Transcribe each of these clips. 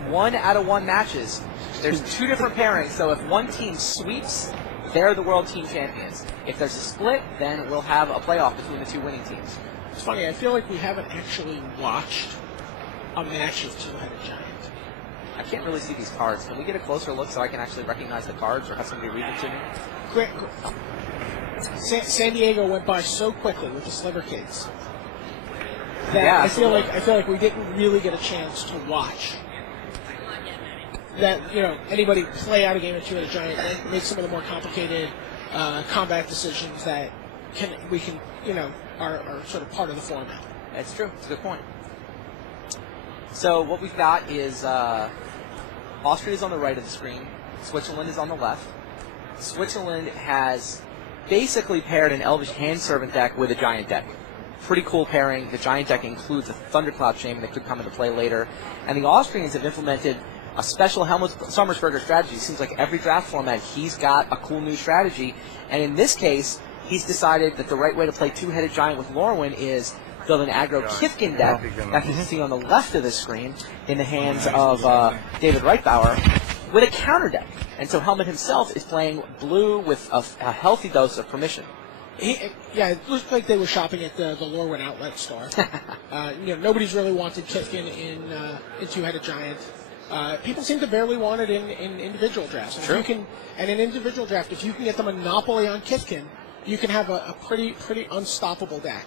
1 out of 1 matches. There's 2 different pairings, so if one team sweeps, they're the world team champions. If there's a split, then we'll have a playoff between the 2 winning teams. It's funny, I feel like we haven't actually watched a match of Two-Headed Giant. I can't really see these cards. Can we get a closer look so I can actually recognize the cards or have somebody read them to me? San Diego went by so quickly with the Sliver Kids that Yeah, I feel like we didn't really get a chance to watch that, anybody play out a game of Two-Headed Giant and make some of the more complicated combat decisions that are sort of part of the format. That's true. It's a good point. So what we've got is Austria is on the right of the screen. Switzerland is on the left. Switzerland has basically paired an Elvish Hand Servant deck with a Giant deck. Pretty cool pairing. The Giant deck includes a Thundercloud Shaman that could come into play later. And the Austrians have implemented a special Helmut Sommersberger strategy. It seems like every draft format, he's got a cool new strategy. And in this case, he's decided that the right way to play Two-Headed Giant with Lorwyn is build an aggro Kithkin deck that you can see on the left of the screen in the hands of David Reichbauer with a counter deck. And so Helmut himself is playing blue with a healthy dose of permission. It looked like they were shopping at the Lorwyn outlet store. Nobody's really wanted Kithkin in Two-Headed Giant. People seem to barely want it in individual drafts. And True. In an individual draft, if you can get the monopoly on Kithkin, you can have a pretty unstoppable deck.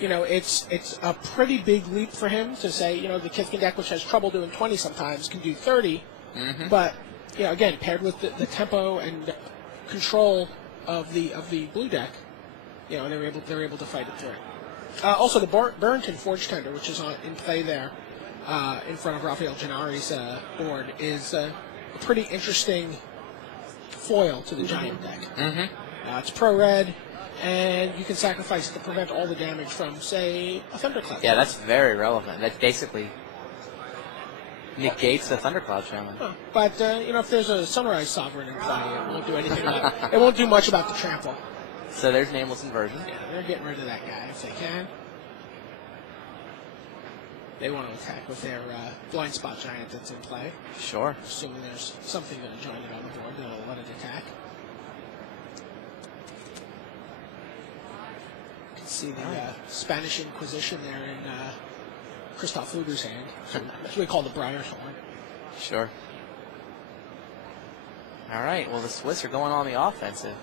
It's a pretty big leap for him to say, the Kithkin deck, which has trouble doing 20 sometimes, can do 30. Mm-hmm. But, again, paired with the tempo and control of the blue deck, they're able to fight it through. Also, the Burrington Forge Tender, which is in play there in front of Raphael Gennari's board, is a pretty interesting foil to the Giant deck. Mm-hmm. It's pro-red, and you can sacrifice it to prevent all the damage from, say, a Thundercloud. Yeah, that's very relevant. That basically negates the Thundercloud Shaman. But, if there's a Sunrise Sovereign in play, it won't do anything it won't do much about the trample. So there's Nameless Inversion. Yeah, they're getting rid of that guy if they can. They want to attack with their Blind Spot Giant that's in play. Sure. Assuming there's something going to join it on the board, they'll let it attack. You can see the Spanish Inquisition there in Christoph Luger's hand. So that's what we call the Briar's Horn. Sure. All right, well, the Swiss are going on the offensive.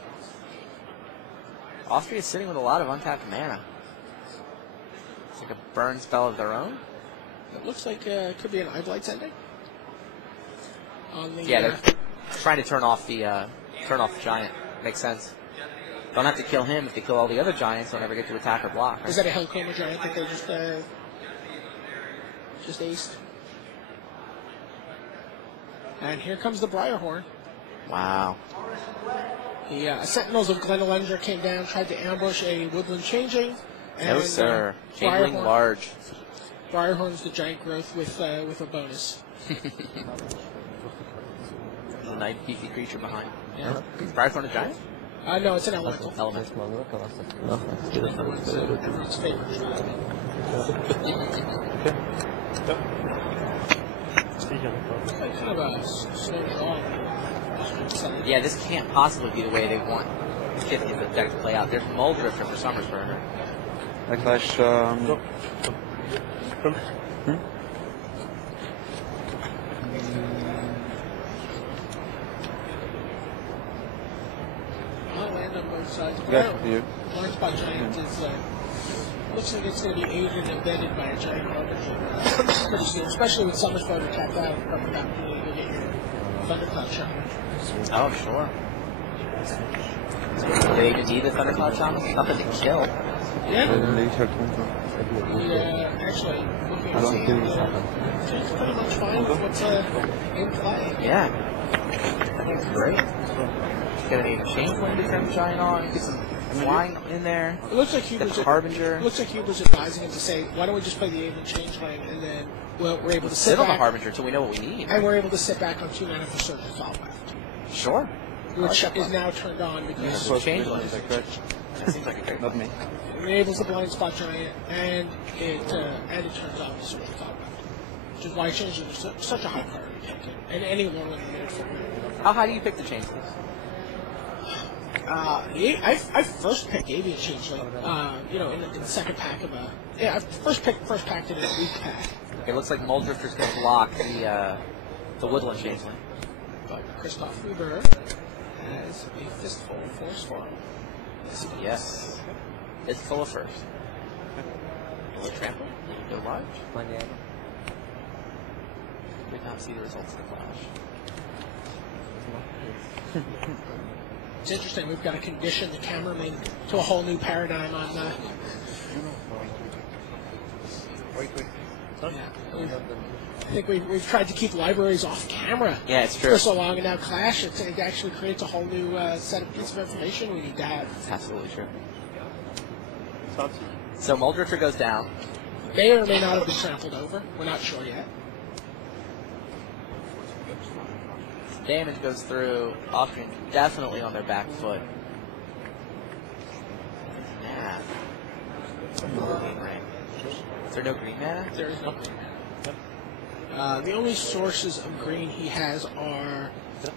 Austria is sitting with a lot of untapped mana. It's like a burn spell of their own. It looks like it could be an Eyeblight's ending. They're trying to turn off the giant. Makes sense. Don't have to kill him. If they kill all the other giants, they'll never get to attack or block. Right? Is that a Hellcomber Giant that they just aced? And here comes the Briarhorn. Wow. The Sentinels of Glenelendra came down, tried to ambush a Woodland Changeling. No, sir. Changeling large. Briarhorn's the giant growth with a bonus. A nice beefy creature behind. Yeah. Is Briarhorn a giant? No, it's an elemental. Everyone's favorite. Kind of a slow draw. Yeah, this can't possibly be the way they want the deck to play out. There's Muldrifter for Sommersberger. I'll land on both sides. Blind Spot Giant looks like it's going to be aided and embedded by a giant Harbinger. Pretty soon, especially with Sommersberger tapped out and perfect opportunity to get your Thundercloud Shaman. Oh, sure. Do they even need the Thundercloud Shaman? Nothing to kill. Yeah. Actually, looking at the game, it's pretty much fine with what's in play. Yeah. That's great. Gonna need a Changeling to turn the giant on, get some flying in there. It looks like Huber's Harbinger. It looks like Huber's advising him to say, why don't we just play the Aven Changeling, and then we're able to sit on back the Harbinger until we know what we need. And we're able to sit back on 2 mana for Surge of Left. Sure. Which is now turned on because of Changeling. That seems like a great Not me. It enables the Blind Spot Giant, and it turns on the Surge of Left. which is why changes are such a high priority pick, and any long in the minute for me. How high do you pick the changelings? I first picked Avian Changeling, in the second pack of a... Yeah, I first packed it in a weak pack. It looks like Muldrifter's going to block the Woodland Changeling. But Christoph Huber has a Fistful of Force Form. Yes. Fistful of first. Or Trample. Go large. Did not see the results of the flash. It's interesting, we've got to condition the cameraman to a whole new paradigm on the... I think we've tried to keep libraries off camera for so long, and now Clash, it actually creates a whole new set of pieces of information we need to have. It's absolutely true. So Muldrifter goes down. May or may not have been trampled over. We're not sure yet. Damage goes through. Austrian definitely on their back foot. Nah. Green ring. Is there no green mana? There is no green mana. The only sources of green he has are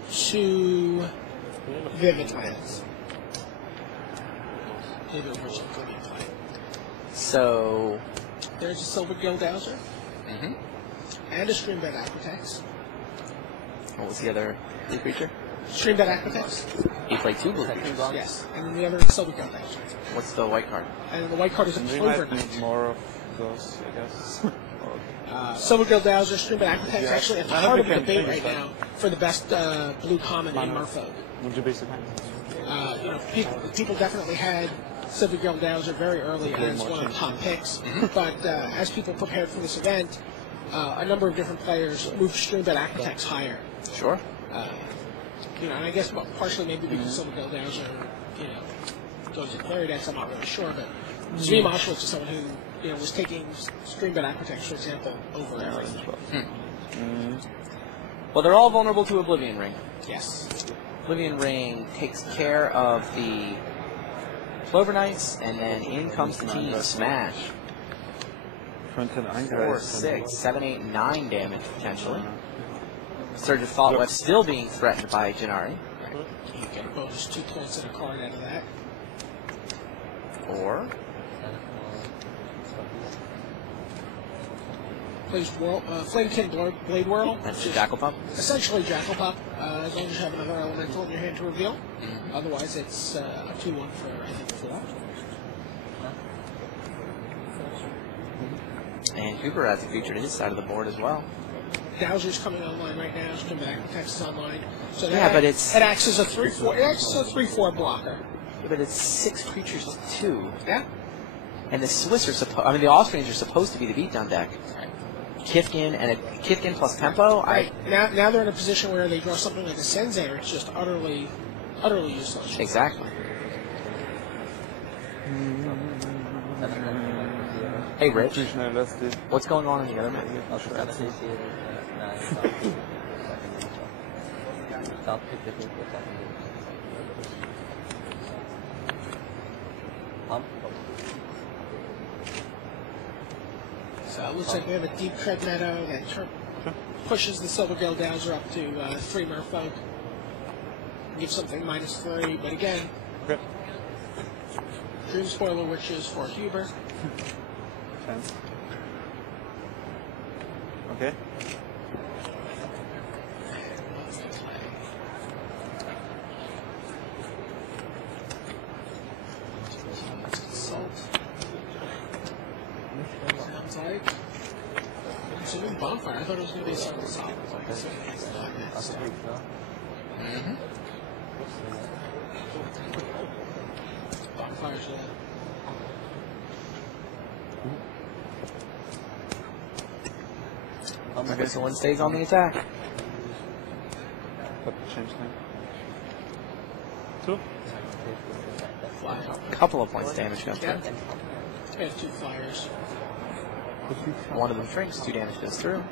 2 Vivid lands. Maybe over some green play. So... There's a Silver Gildowser. And a Streambed Aquatex. What was the other blue creature? Streambed Aquatex. He played 2 blue creatures. Yes. And then the other is Silver Gildowser. What's the white card? And the white card is a Clover We might Knight. need more of those, I guess. Silver Gildowser, Streambed Aquatex, actually at the heart of the debate right now for the best blue common in Merfolk. People definitely had Silver Gildowser very early as one of the top picks, but as people prepared for this event, a number of different players moved Streambed Aquatex higher. Sure. And I guess partially maybe because Silver Gildowser, goes to Clary decks, I'm not really sure, but Zvi Moshwitz is someone who was taking Streambed Aquatex, for example, over everything. Well, they're all vulnerable to Oblivion Ring. Yes. Oblivion Ring takes care of the Clover Knights, and then in comes the team Smash. 4, 6, 7, 8, 9 damage potentially. Surge of Thought Web still being threatened by Jannari. You get a bonus 2 points and a card out of that. Or plays Flamekin Blade Whirl. that's Jackal Pup. Essentially Jackal Pup, as long as you have another elemental in your hand to reveal. Otherwise, it's a 2/1 for, I think, 4. And Huber has a creature to his side of the board as well. Dowser's coming online right now. Streambed Aquatex is online. So but it acts as a 3/4. It acts as a 3/4 blocker. Yeah, but it's 6 creatures with 2. Yeah. And the Swiss are the Austrians are supposed to be the beatdown deck. Kifkin and a Kifkin plus tempo. Right. Now they're in a position where they draw something like a Senzei, it's just utterly useless. Exactly. Hey, Rich. What's going on in the other map? So it looks like we have a deep Cred Meadow that pushes the Silver Gildowser up to 3 Merfolk. Gives something -3, but again, Dream Spoiler Witches for Huber. Okay. Consult. Sounds like it's a new bonfire. I thought it was going to be something solid. Bonfire's Okay, so one stays on the attack. Change thing. 2. A couple of points damage comes through. We have 2 flyers. One of them shrinks, 2 damage goes through.